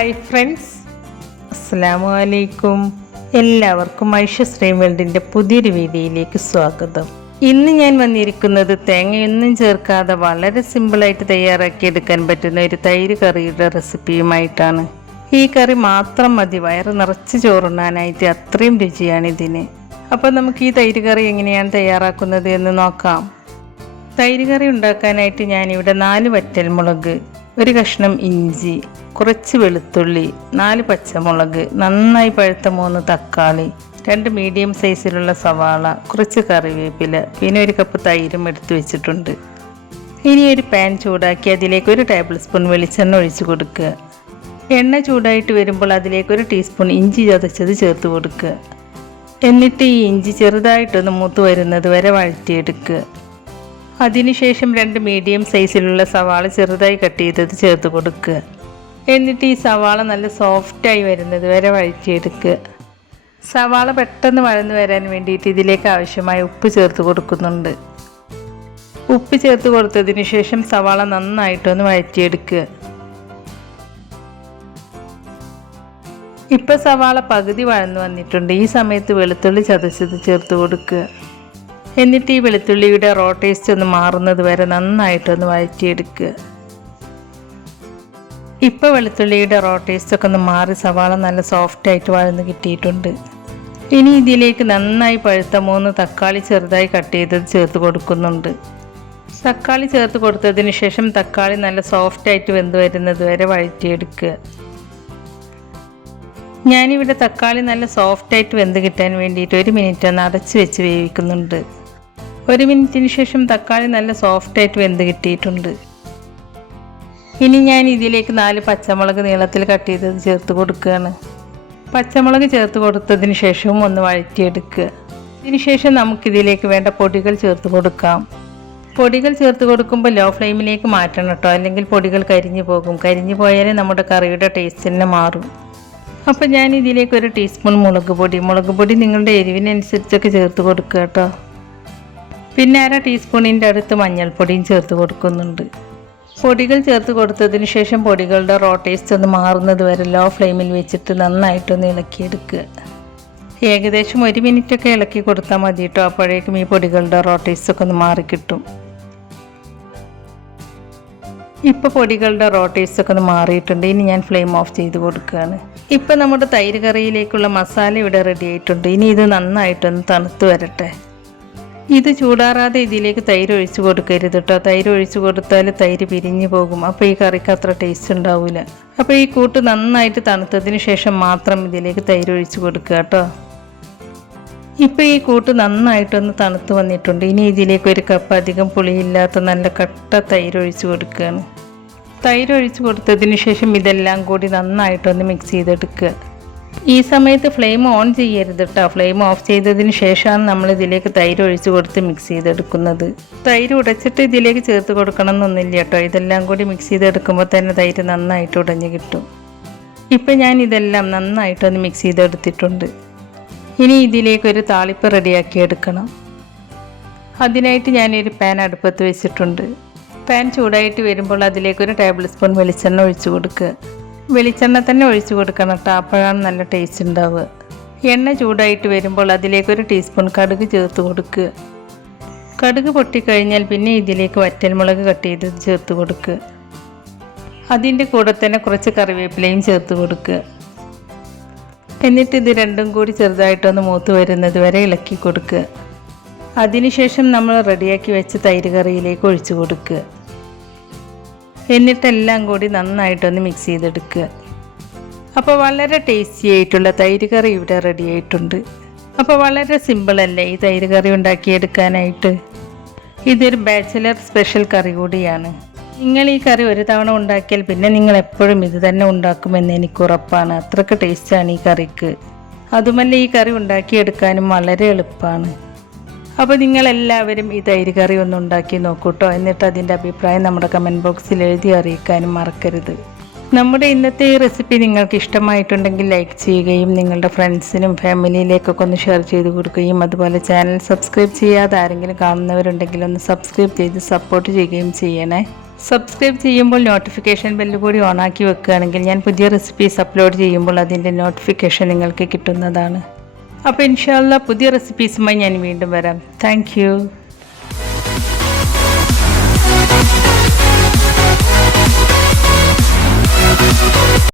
Hi friends, അസ്സലാമു എല്ലാവർക്കും ayishasdreamworldന്റെ പുതിയൊരു വീഡിയോയിലേക്ക് സ്വാഗതം. ഇന്ന് ഞാൻ വന്നിരിക്കുന്നത് തേങ്ങയൊന്നും ചേർക്കാതെ വളരെ സിമ്പിളായിട്ട് തയ്യാറാക്കിയെടുക്കാൻ പറ്റുന്ന ഒരു തൈര് കറിയുടെ റെസിപ്പിയുമായിട്ടാണ്. ഈ കറി മാത്രം മതി വയറ് നിറച്ച് ചോറുണ്ണാനായിട്ട്, അത്രയും രുചിയാണ് ഇതിന്. അപ്പോൾ നമുക്ക് ഈ തൈര് കറി എങ്ങനെയാണ് തയ്യാറാക്കുന്നത് എന്ന് നോക്കാം. തൈര് കറി ഉണ്ടാക്കാനായിട്ട് ഞാനിവിടെ 4 വറ്റൽമുളക്, ഒരു കഷ്ണം ഇഞ്ചി, കുറച്ച് വെളുത്തുള്ളി, 4 പച്ചമുളക്, നന്നായി പഴുത്ത 3 തക്കാളി, 2 മീഡിയം സൈസിലുള്ള സവാള, കുറച്ച് കറിവേപ്പില, പിന്നെ 1 കപ്പ് തൈരും എടുത്തു വെച്ചിട്ടുണ്ട്. ഇനി ഒരു പാൻ ചൂടാക്കി അതിലേക്ക് 1 ടേബിൾ സ്പൂൺ വെളിച്ചെണ്ണ ഒഴിച്ചു കൊടുക്കുക. എണ്ണ ചൂടായിട്ട് വരുമ്പോൾ അതിലേക്ക് 1 ടീസ്പൂൺ ഇഞ്ചി ചതച്ചത് ചേർത്ത് കൊടുക്കുക. എന്നിട്ട് ഈ ഇഞ്ചി ചെറുതായിട്ടൊന്ന് മൂത്ത് വരുന്നത് വരെ വഴറ്റിയെടുക്കുക. അതിനുശേഷം 2 മീഡിയം സൈസിലുള്ള സവാള ചെറുതായി കട്ട് ചെയ്തത് ചേർത്ത് കൊടുക്കുക. എന്നിട്ട് ഈ സവാള നല്ല സോഫ്റ്റായി വരുന്നത് വരെ വഴറ്റിയെടുക്കുക. സവാള പെട്ടെന്ന് വഴന്നു വരാൻ വേണ്ടിയിട്ട് ഇതിലേക്ക് ആവശ്യമായ ഉപ്പ് ചേർത്ത് കൊടുക്കുന്നുണ്ട്. ഉപ്പ് ചേർത്ത് കൊടുത്തതിന് ശേഷം സവാള നന്നായിട്ടൊന്ന് വഴറ്റിയെടുക്കുക. ഇപ്പോൾ സവാള പകുതി വഴന്നു വന്നിട്ടുണ്ട്. ഈ സമയത്ത് വെളുത്തുള്ളി ചതച്ചത് ചേർത്ത് കൊടുക്കുക. എന്നിട്ട് ഈ വെളുത്തുള്ളിയുടെ റോ ടേസ്റ്റ് ഒന്ന് മാറുന്നത് വരെ നന്നായിട്ടൊന്ന് വഴറ്റിയെടുക്കുക. ഇപ്പോൾ വെളുത്തുള്ളിയുടെ റോ ടേസ്റ്റ് ഒക്കെ ഒന്ന് മാറി സവാള നല്ല സോഫ്റ്റായിട്ട് വഴന്ന് കിട്ടിയിട്ടുണ്ട്. ഇനി ഇതിലേക്ക് നന്നായി പഴുത്ത 3 തക്കാളി ചെറുതായി കട്ട് ചെയ്തത് ചേർത്ത് കൊടുക്കുന്നുണ്ട്. തക്കാളി ചേർത്ത് കൊടുത്തതിന് ശേഷം തക്കാളി നല്ല സോഫ്റ്റായിട്ട് വെന്ത് വരുന്നത് വരെ വഴറ്റിയെടുക്കുക. ഞാനിവിടെ തക്കാളി നല്ല സോഫ്റ്റായിട്ട് വെന്ത് കിട്ടാൻ വേണ്ടിയിട്ട് 1 മിനിറ്റ് ഒന്ന് അടച്ച് വെച്ച് വേവിക്കുന്നുണ്ട്. 1 മിനിറ്റിന് ശേഷം തക്കാളി നല്ല സോഫ്റ്റായിട്ട് വെന്ത് കിട്ടിയിട്ടുണ്ട്. ഇനി ഞാൻ ഇതിലേക്ക് 4 പച്ചമുളക് നീളത്തിൽ കട്ട് ചെയ്തത് ചേർത്ത് കൊടുക്കുകയാണ്. പച്ചമുളക് ചേർത്ത് കൊടുത്തതിന് ശേഷവും ഒന്ന് വഴറ്റിയെടുക്കുക. ഇതിനുശേഷം നമുക്കിതിലേക്ക് വേണ്ട പൊടികൾ ചേർത്ത് കൊടുക്കാം. പൊടികൾ ചേർത്ത് കൊടുക്കുമ്പോൾ ലോ ഫ്ലെയിമിലേക്ക് മാറ്റണം കേട്ടോ, അല്ലെങ്കിൽ പൊടികൾ കരിഞ്ഞു പോകും. കരിഞ്ഞു പോയാലേ നമ്മുടെ കറിയുടെ ടേസ്റ്റ് തന്നെ മാറും. അപ്പോൾ ഞാൻ ഇതിലേക്ക് 1 ടീസ്പൂൺ മുളക് പൊടി നിങ്ങളുടെ എരിവിനനുസരിച്ചൊക്കെ ചേർത്ത് കൊടുക്കുക കേട്ടോ. പിന്നെ 1/2 ടീസ്പൂണിൻ്റെ അടുത്ത് മഞ്ഞൾപ്പൊടിയും ചേർത്ത് കൊടുക്കുന്നുണ്ട്. പൊടികൾ ചേർത്ത് കൊടുത്തതിന് ശേഷം പൊടികളുടെ റോ ടേസ്റ്റ് ഒന്ന് മാറുന്നത് വരെ ലോ ഫ്ലെയിമിൽ വെച്ചിട്ട് നന്നായിട്ടൊന്ന് ഇളക്കിയെടുക്കുക. ഏകദേശം 1 മിനിറ്റൊക്കെ ഇളക്കി കൊടുത്താൽ മതി കേട്ടോ. അപ്പോഴേക്കും ഈ പൊടികളുടെ റോ ടേസ്റ്റ് ഒക്കെ ഒന്ന് മാറിക്കിട്ടും. ഇപ്പോൾ പൊടികളുടെ റോ ടേസ്റ്റ് ഒക്കെ ഒന്ന് മാറിയിട്ടുണ്ട്. ഇനി ഞാൻ ഫ്ലെയിം ഓഫ് ചെയ്ത് കൊടുക്കുകയാണ്. ഇപ്പോൾ നമ്മുടെ തൈര് കറിയിലേക്കുള്ള മസാല ഇവിടെ റെഡി ആയിട്ടുണ്ട്. ഇനി ഇത് നന്നായിട്ടൊന്ന് തണുത്ത് വരട്ടെ. ഇത് ചൂടാറാതെ ഇതിലേക്ക് തൈര് ഒഴിച്ച് കൊടുക്കരുത് കേട്ടോ. തൈര് ഒഴിച്ച് കൊടുത്താൽ തൈര് പിരിഞ്ഞു പോകും. അപ്പോൾ ഈ കറിക്ക് അത്ര ടേസ്റ്റ് ഉണ്ടാവില്ല. അപ്പോൾ ഈ കൂട്ട് നന്നായിട്ട് തണുത്തതിന് ശേഷം മാത്രം ഇതിലേക്ക് തൈര് ഒഴിച്ച് കൊടുക്കുക കേട്ടോ. ഇപ്പോൾ ഈ കൂട്ട് നന്നായിട്ടൊന്ന് തണുത്ത് വന്നിട്ടുണ്ട്. ഇനി ഇതിലേക്ക് 1 കപ്പ് അധികം പുളിയില്ലാത്ത നല്ല കട്ട തൈര് ഒഴിച്ച് കൊടുക്കുകയാണ്. തൈര് ഒഴിച്ച് കൊടുത്തതിന് ശേഷം ഇതെല്ലാം കൂടി നന്നായിട്ടൊന്ന് മിക്സ് ചെയ്തെടുക്കുക. ഈ സമയത്ത് ഫ്ലെയിം ഓൺ ചെയ്യരുത് കേട്ടോ. ഫ്ലെയിം ഓഫ് ചെയ്തതിന് ശേഷമാണ് നമ്മൾ ഇതിലേക്ക് തൈര് ഒഴിച്ച് കൊടുത്ത് മിക്സ് ചെയ്തെടുക്കുന്നത്. തൈര് ഉടച്ചിട്ട് ഇതിലേക്ക് ചേർത്ത് കൊടുക്കണം എന്നൊന്നുമില്ല കേട്ടോ. ഇതെല്ലാം കൂടി മിക്സ് ചെയ്തെടുക്കുമ്പോൾ തന്നെ തൈര് നന്നായിട്ട് ഉടഞ്ഞ് കിട്ടും. ഇപ്പം ഞാൻ ഇതെല്ലാം നന്നായിട്ടൊന്ന് മിക്സ് ചെയ്തെടുത്തിട്ടുണ്ട്. ഇനി ഇതിലേക്ക് ഒരു താളിപ്പ് റെഡിയാക്കി എടുക്കണം. അതിനായിട്ട് ഞാനൊരു പാൻ അടുപ്പത്ത് വെച്ചിട്ടുണ്ട്. പാൻ ചൂടായിട്ട് വരുമ്പോൾ അതിലേക്ക് 1 ടേബിൾ സ്പൂൺ വെളിച്ചെണ്ണ ഒഴിച്ചു കൊടുക്കുക. വെളിച്ചെണ്ണ തന്നെ ഒഴിച്ചു കൊടുക്കണം കേട്ടോ, അപ്പോഴാണ് നല്ല ടേസ്റ്റ് ഉണ്ടാവുക. എണ്ണ ചൂടായിട്ട് വരുമ്പോൾ അതിലേക്ക് 1 ടീസ്പൂൺ കടുക് ചേർത്ത് കൊടുക്കുക. കടുക് പൊട്ടിക്കഴിഞ്ഞാൽ പിന്നെ ഇതിലേക്ക് വറ്റൽമുളക് കട്ട് ചെയ്തത് ചേർത്ത് കൊടുക്കുക. അതിൻ്റെ കൂടെ തന്നെ കുറച്ച് കറിവേപ്പിലയും ചേർത്ത് കൊടുക്കുക. എന്നിട്ട് ഇത് രണ്ടും കൂടി ചെറുതായിട്ടൊന്ന് മൂത്ത് വരുന്നത് വരെ ഇളക്കി കൊടുക്കുക. അതിനുശേഷം നമ്മൾ റെഡിയാക്കി വെച്ച് തൈര് കറിയിലേക്ക് ഒഴിച്ചു കൊടുക്കുക. എന്നിട്ടെല്ലാം കൂടി നന്നായിട്ടൊന്ന് മിക്സ് ചെയ്തെടുക്കുക. അപ്പോൾ വളരെ ടേസ്റ്റി ആയിട്ടുള്ള തൈര് കറി ഇവിടെ റെഡി ആയിട്ടുണ്ട്. അപ്പോൾ വളരെ സിമ്പിളല്ലേ ഈ തൈര് കറി ഉണ്ടാക്കിയെടുക്കാനായിട്ട്. ഇതൊരു ബാച്ചിലർ സ്പെഷ്യൽ കറി കൂടിയാണ്. നിങ്ങൾ ഈ കറി 1 തവണ ഉണ്ടാക്കിയാൽ പിന്നെ നിങ്ങൾ എപ്പോഴും ഇത് തന്നെ ഉണ്ടാക്കുമെന്ന് എനിക്ക് ഉറപ്പാണ്. അത്രയ്ക്ക് ടേസ്റ്റാണ് ഈ കറിക്ക്. അതുമല്ല ഈ കറി ഉണ്ടാക്കിയെടുക്കാനും വളരെ എളുപ്പമാണ്. അപ്പോൾ നിങ്ങളെല്ലാവരും ഈ തൈര് കറി ഒന്ന് ഉണ്ടാക്കി നോക്കൂട്ടോ. എന്നിട്ട് അതിൻ്റെ അഭിപ്രായം നമ്മുടെ കമൻറ്റ് ബോക്സിൽ എഴുതി അറിയിക്കാനും മറക്കരുത്. നമ്മുടെ ഇന്നത്തെ ഈ റെസിപ്പി നിങ്ങൾക്ക് ഇഷ്ടമായിട്ടുണ്ടെങ്കിൽ ലൈക്ക് ചെയ്യുകയും നിങ്ങളുടെ ഫ്രണ്ട്സിനും ഫാമിലിയിലേക്കൊക്കെ ഒന്ന് ഷെയർ ചെയ്ത് കൊടുക്കുകയും അതുപോലെ ചാനൽ സബ്സ്ക്രൈബ് ചെയ്യാതെ ആരെങ്കിലും കാണുന്നവരുണ്ടെങ്കിൽ ഒന്ന് സബ്സ്ക്രൈബ് ചെയ്ത് സപ്പോർട്ട് ചെയ്യുകയും ചെയ്യണേ. സബ്സ്ക്രൈബ് ചെയ്യുമ്പോൾ നോട്ടിഫിക്കേഷൻ ബെല്ല് കൂടി ഓണാക്കി വെക്കുകയാണെങ്കിൽ ഞാൻ പുതിയ റെസിപ്പീസ് അപ്ലോഡ് ചെയ്യുമ്പോൾ അതിൻ്റെ നോട്ടിഫിക്കേഷൻ നിങ്ങൾക്ക് കിട്ടുന്നതാണ്. അപ്പോൾ ഇൻഷാ അല്ലാഹ് പുതിയ റെസിപ്പീസുമായി ഞാൻ വീണ്ടും വരാം. താങ്ക്